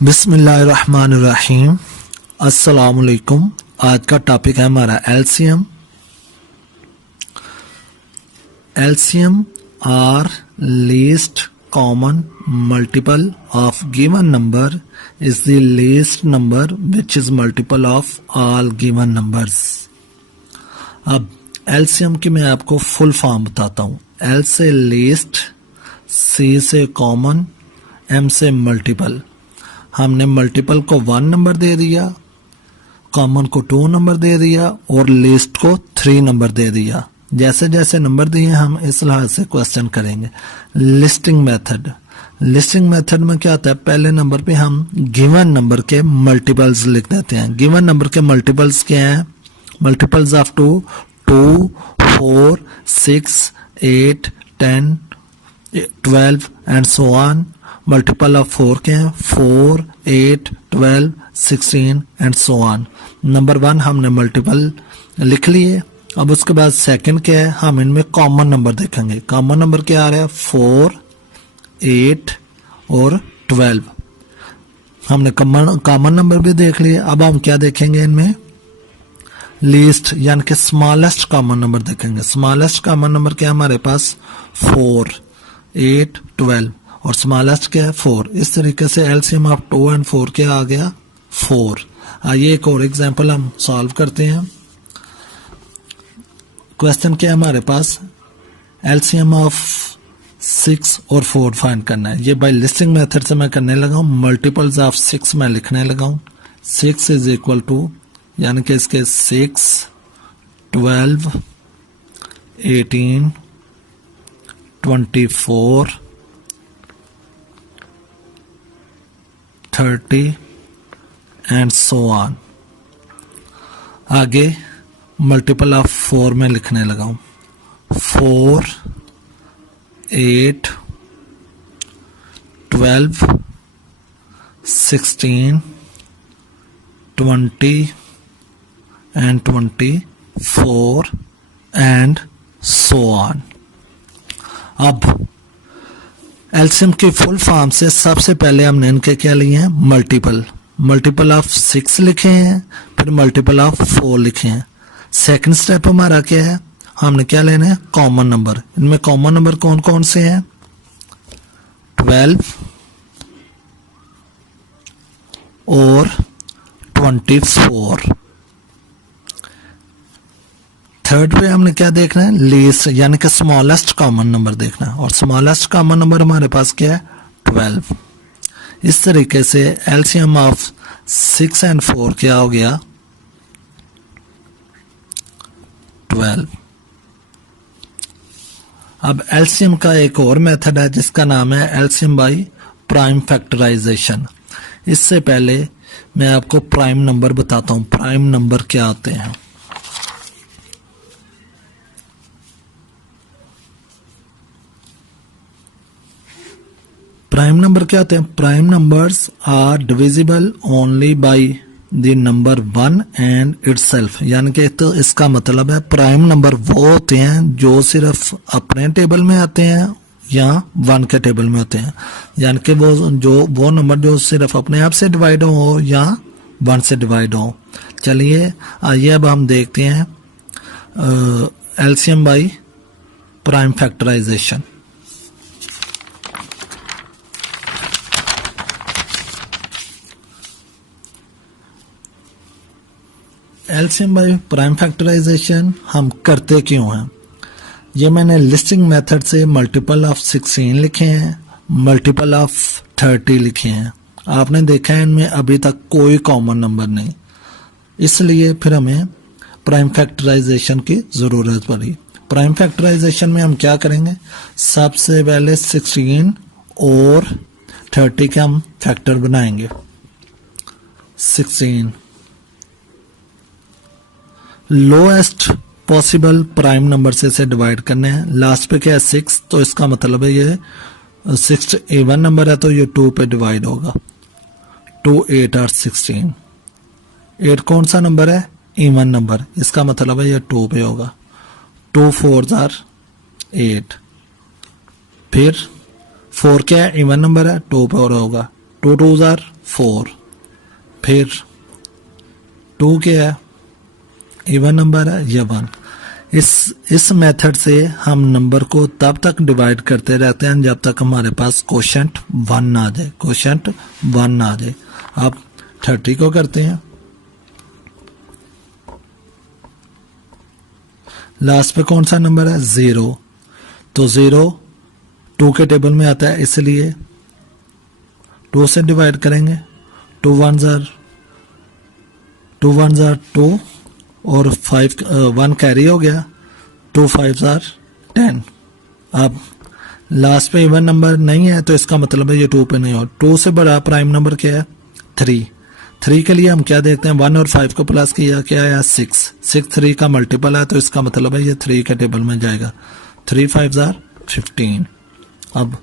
बिस्मिल्लाहिर्रहमानिर्रहीम। अस्सलामुअलैकुम। आज का टॉपिक है हमारा LCM. LCM are least common multiple of given number is the least number which is multiple of all given numbers. अब एलसीएम की मैं आपको फुल फॉर्म बताता हूँ। एल से लीस्ट, सी से कॉमन, एम से मल्टीपल। हमने मल्टीपल को 1 नंबर दे दिया, कॉमन को 2 नंबर दे दिया और लिस्ट को 3 नंबर दे दिया। जैसे जैसे नंबर दिए हम इस लिहाज से क्वेश्चन करेंगे। Listing method. लिस्टिंग मेथड में क्या होता है, पहले नंबर पे हम गिवन नंबर के मल्टीपल्स लिख देते हैं। गिवन नंबर के मल्टीपल्स क्या हैं? Multiples of 2, 4, 6, 8, 10, 12 and so on. Multiple of 4 के हैं 4, 8, 12, 16 एंड सो ऑन। नंबर 1 हमने मल्टीपल लिख लिए। अब उसके बाद सेकंड क्या है, हम इनमें कॉमन नंबर देखेंगे। कॉमन नंबर क्या आ रहा है? 4, 8 और 12। हमने कॉमन नंबर भी देख लिए। अब हम क्या देखेंगे इनमें? लीस्ट यानी कि स्मॉलेस्ट कॉमन नंबर देखेंगे। स्मॉलेस्ट कॉमन नंबर क्या है हमारे पास? 4, 8, 12 और स्मॉलेस्ट क्या है? 4। इस तरीके से एलसीएम ऑफ 2 एंड 4 क्या आ गया? 4। आइए एक और एग्जांपल हम सॉल्व करते हैं। क्वेश्चन क्या है हमारे पास? एलसीएम ऑफ 6 और 4 फाइंड करना है। ये बाय लिस्टिंग मेथड से मैं करने लगा हूँ। मल्टीपल्स ऑफ 6 मैं लिखने लगा हूँ। 6 इज इक्वल टू यानी कि इसके 6, 12, 18, 24, 30 एंड सो ऑन। आगे मल्टीपल ऑफ 4 में लिखने लगा हूं। 4, 8, 12, 16, 20 एंड 24 एंड सो ऑन। अब एलसीएम की फुल फॉर्म से सबसे पहले हमने इनके क्या लिए हैं? मल्टीपल। मल्टीपल ऑफ 6 लिखे हैं, फिर मल्टीपल ऑफ 4 लिखे हैं। सेकंड स्टेप हमारा क्या है? हमने क्या लेना है? Common number. इनमें कॉमन नंबर कौन कौन से हैं? 12 और 24। थर्ड पे हमने क्या देखना है? लीस्ट यानी कि स्मॉलेस्ट कॉमन नंबर देखना है। और स्मॉलेस्ट कॉमन नंबर हमारे पास क्या है? 12। इस तरीके से एलसीएम ऑफ 6 एंड 4 क्या हो गया? 12। अब एलसीएम का एक और मेथड है जिसका नाम है एलसीएम बाय प्राइम फैक्टराइजेशन। इससे पहले मैं आपको प्राइम नंबर बताता हूं। प्राइम नंबर क्या होते हैं? प्राइम नंबर क्या होते हैं? Prime numbers are divisible only by the number 1 and itself. यानी कि तो इसका मतलब है प्राइम नंबर वो होते हैं जो सिर्फ अपने टेबल में आते हैं या 1 के टेबल में होते हैं। यानी कि वो नंबर जो सिर्फ अपने आप से डिवाइड हो या 1 से डिवाइड हो। चलिए आइए अब हम देखते हैं LCM by prime factorisation. LCM by prime factorisation हम करते क्यों हैं? ये मैंने लिस्टिंग मेथड से मल्टीपल ऑफ 16 लिखे हैं, मल्टीपल ऑफ 30 लिखे हैं। आपने देखा है इनमें अभी तक कोई कॉमन नंबर नहीं, इसलिए फिर हमें प्राइम फैक्टराइजेशन की जरूरत पड़ी। प्राइम फैक्टराइजेशन में हम क्या करेंगे? सबसे पहले 16 और 30 के हम फैक्टर बनाएंगे। 16 लोएस्ट पॉसिबल प्राइम नंबर से इसे डिवाइड करने हैं। लास्ट पे क्या है? 6, तो इसका मतलब है ये 6 इवन नंबर है तो ये 2 पे डिवाइड होगा। 2, 8 और 16। 8 कौन सा नंबर है? इवन नंबर, इसका मतलब है ये 2 पे होगा। 2 4s आर 8। फिर 4 क्या है? इवन नंबर है, 2 पे और होगा। 2 2 जार 4, फिर 2 क्या है, इवन नंबर है या 1। इस मेथड से हम नंबर को तब तक डिवाइड करते रहते हैं जब तक हमारे पास कोशेंट 1 ना आ जाए, कोशेंट 1 ना आ जाए। अब 30 को करते हैं, लास्ट पे कौन सा नंबर है, 0, तो 0 2 के टेबल में आता है, इसलिए 2 से डिवाइड करेंगे। 2 1 जार 2 और 1 कैरी हो गया, 2 5 जार 10। अब लास्ट पे इवन नंबर नहीं है तो इसका मतलब है ये 2 पे नहीं हो। 2 से बड़ा प्राइम नंबर क्या है, 3 के लिए हम क्या देखते हैं, 1 और 5 को प्लस किया, क्या आया 6 3 का मल्टीपल है, तो इसका मतलब है ये 3 के टेबल में जाएगा। 3 5 जार 15। अब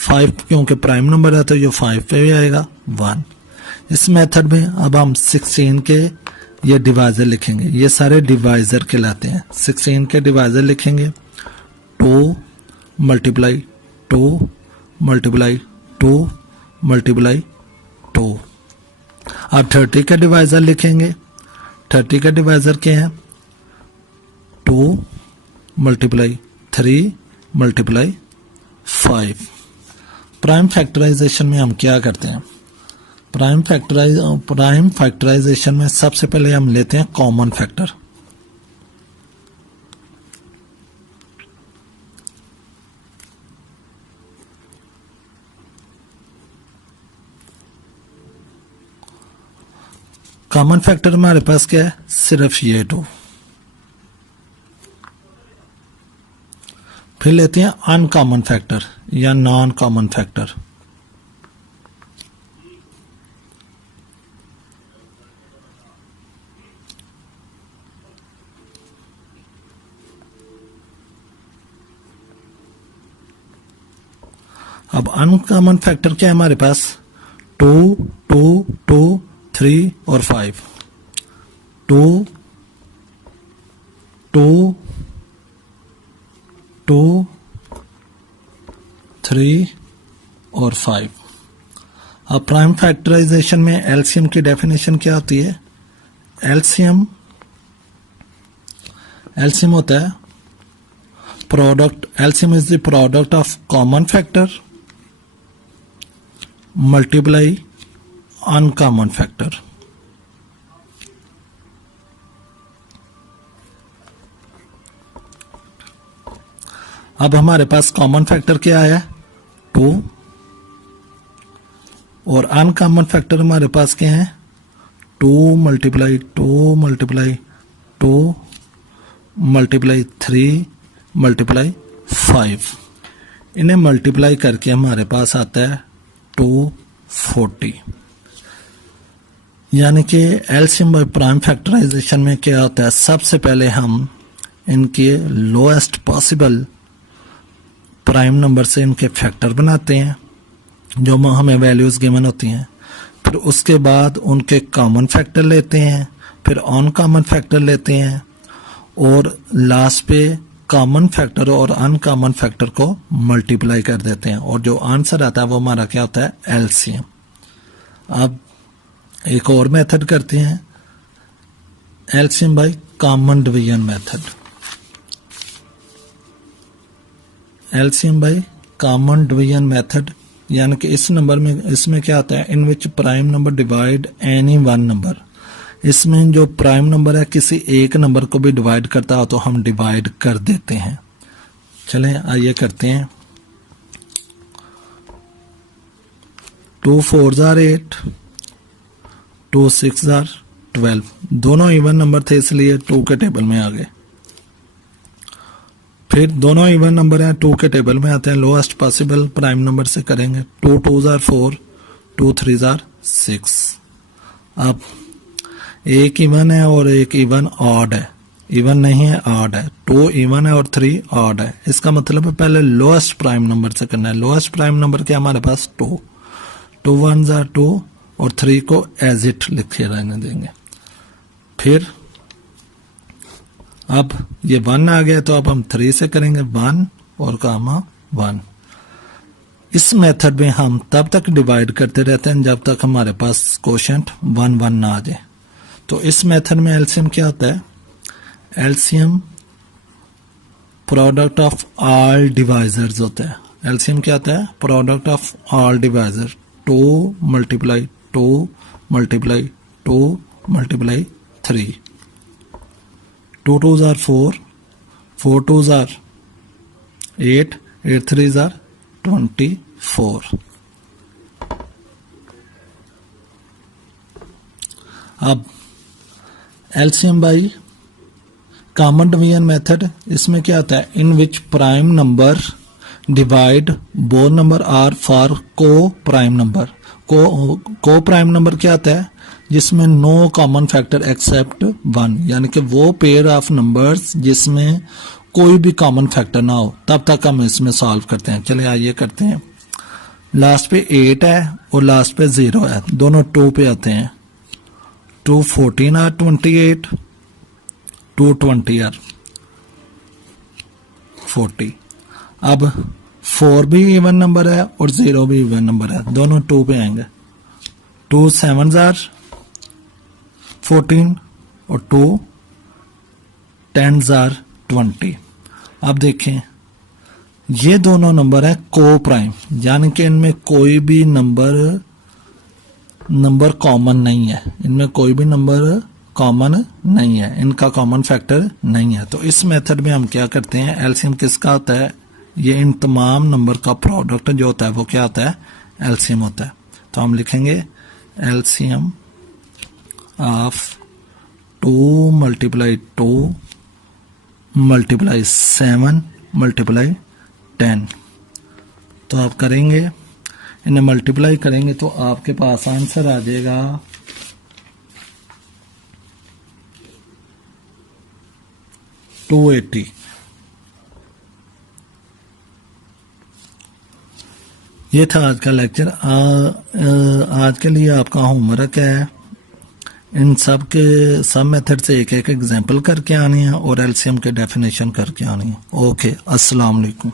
5 क्योंकि प्राइम नंबर है तो ये 5 पे भी आएगा 1। इस मेथड में अब हम 16 के ये डिवाइजर लिखेंगे, ये सारे डिवाइजर कहलाते हैं। 16 के डिवाइजर लिखेंगे, 2 मल्टीप्लाई 2 मल्टीप्लाई 2 मल्टीप्लाई 2। अब 30 का डिवाइजर लिखेंगे, 30 का डिवाइजर क्या है, 2 मल्टीप्लाई 3 मल्टीप्लाई 5। प्राइम फैक्टराइजेशन में हम क्या करते हैं, प्राइम फैक्टराइजेशन में सबसे पहले हम लेते हैं कॉमन फैक्टर। कॉमन फैक्टर हमारे पास क्या है, सिर्फ ये 2। फिर लेते हैं अनकॉमन फैक्टर या नॉन कॉमन फैक्टर। अब अनकॉमन फैक्टर क्या है हमारे पास, 2 2 2 3 और 5। 2 2 2 3 और 5। अब प्राइम फैक्टराइजेशन में एलसीएम की डेफिनेशन क्या होती है, एलसीएम होता है product, LCM is the product of common factor multiply uncommon factor. अब हमारे पास कॉमन फैक्टर क्या है, 2, और अनकॉमन फैक्टर हमारे पास क्या है, 2 मल्टीप्लाई 2 मल्टीप्लाई 2 मल्टीप्लाई 3 मल्टीप्लाई 5। इन्हें मल्टीप्लाई करके हमारे पास आता है 240। यानी कि एलसीएम बाय प्राइम फैक्टराइजेशन में क्या होता है, सबसे पहले हम इनके लोएस्ट पॉसिबल प्राइम नंबर से इनके फैक्टर बनाते हैं जो हमें वैल्यूज गिवन होती हैं। फिर उसके बाद उनके कॉमन फैक्टर लेते हैं, फिर अनकॉमन फैक्टर लेते हैं, और लास्ट पे कॉमन फैक्टर और अनकॉमन फैक्टर को मल्टीप्लाई कर देते हैं, और जो आंसर आता है वो हमारा क्या होता है, एलसीएम। अब एक और मेथड करते हैं, LCM by common division method. LCM by common division method यानी कि इस नंबर में, इसमें क्या आता है, in which prime number divide any one number. इसमें जो प्राइम नंबर है किसी एक नंबर को भी डिवाइड करता हो तो हम डिवाइड कर देते हैं। चलें आइए करते हैं। 2 4 जार 8, 2 6 जार 12। दोनों इवन नंबर थे इसलिए 2 के टेबल में आ गए। फिर दोनों इवन नंबर हैं, 2 के टेबल में आते हैं, लोएस्ट पॉसिबल प्राइम नंबर से करेंगे। 2 2 जार 4, 2 3 जार 6। अब एक इवन है और एक इवन ऑड है, इवन नहीं है ऑड है। 2 इवन है और 3 ऑड है। इसका मतलब है पहले लोएस्ट प्राइम नंबर से करना है। लोएस्ट प्राइम नंबर क्या हमारे पास, 2। 2 1 जार 2 और 3 को एज इट लिखे रहने देंगे। फिर अब ये 1 आ गया तो अब हम 3 से करेंगे, 1 और कामा 1। इस मेथड में हम तब तक डिवाइड करते रहते हैं जब तक हमारे पास कोशेंट 1 1 ना आ जाए। तो इस मेथड में एलसीएम क्या होता है? LCM product of all divisors होता है। एलसीएम क्या होता है? Product of all divisor. 2 multiply 2 multiply 2 multiply 3। 2 2s are 4, 4 2s are 8, 8 3s are 24। अब LCM by common division method, इसमें क्या होता है? In which prime number divide both number are for coprime number. Coprime number क्या होता है? जिसमें no common factor accept 1, यानी कि वो पेयर ऑफ नंबर्स जिसमें कोई भी कॉमन फैक्टर ना हो, तब तक हम इसमें सॉल्व करते हैं। चलिए आइए करते हैं। लास्ट पे 8 है और लास्ट पे 0 है, दोनों 2 पे आते हैं। 2 14 आर 28, 2 20 आर 40। अब 4 भी इवन नंबर है और 0 भी इवन नंबर है, दोनों 2 पे आएंगे। 2 7s आर 14 और 2 10s आर 20। अब देखें, ये दोनों नंबर है को प्राइम, यानी कि इनमें कोई भी नंबर कॉमन नहीं है, इनमें कोई भी नंबर कॉमन नहीं है, इनका कॉमन फैक्टर नहीं है। तो इस मेथड में हम क्या करते हैं? एलसीएम किसका होता है? ये इन तमाम नंबर का प्रोडक्ट जो होता है वो क्या होता है? एलसीएम होता है। तो हम लिखेंगे LCM of 2 multiply 2 multiply 7 multiply 10। तो आप करेंगे, इन्हें मल्टीप्लाई करेंगे तो आपके पास आंसर आ जाएगा 280। ये था आज का लेक्चर। आज के लिए आपका होमवर्क है, इन सब मेथड से एक एक एग्जाम्पल करके आनी है और एलसीएम के डेफिनेशन करके आनी है। ओके, अस्सलाम वालेकुम।